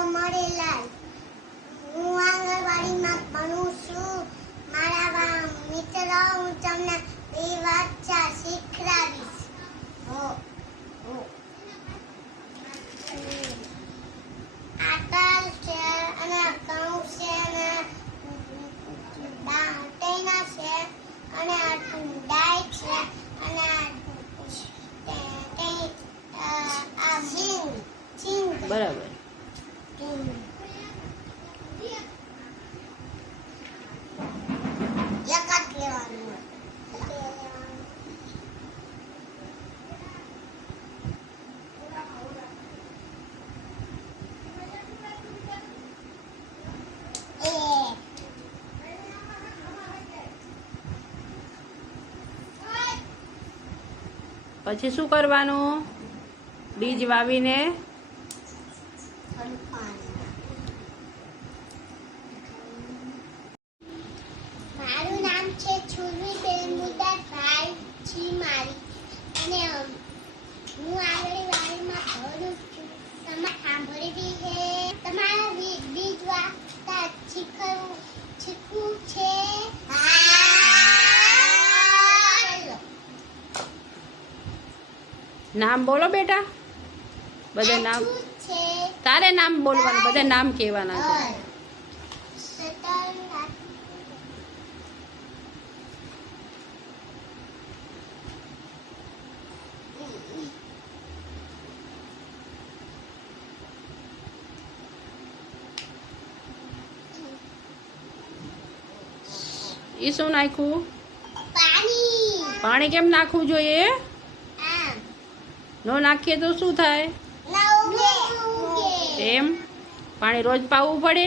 નામ મળેલાલ હું આંગણવાડીમાં ભણું છું. મારા મિત્ર, હું તમને બે વાંચા શીખડાવીશ. અને કૌંસ છે અને દા- છે અને ડાય છે અને બરાબર. પછી શું કરવાનું? બીજ વાવીને ઠંડુ પાણી. મારું નામ છે છુરવીબેન મુદતભાઈ છી મારી અને અમ, હું આગળ વાડીમાં ભણું છું તમે સાંભળવી છે તમારા બી- બીજ વાવતા શીખવું શીખવું છે ચાલો. નામ બોલો બેટા. બધા નામ તારે નામ બોલવાનું બધા નામ કહેવાના છે. શું નાખ્યું? પાણી. પાણી કેમ નાખવું જોઈએ? નો નાખીએ તો શું થાય? એમ? પાણી રોજ પાવું પડે?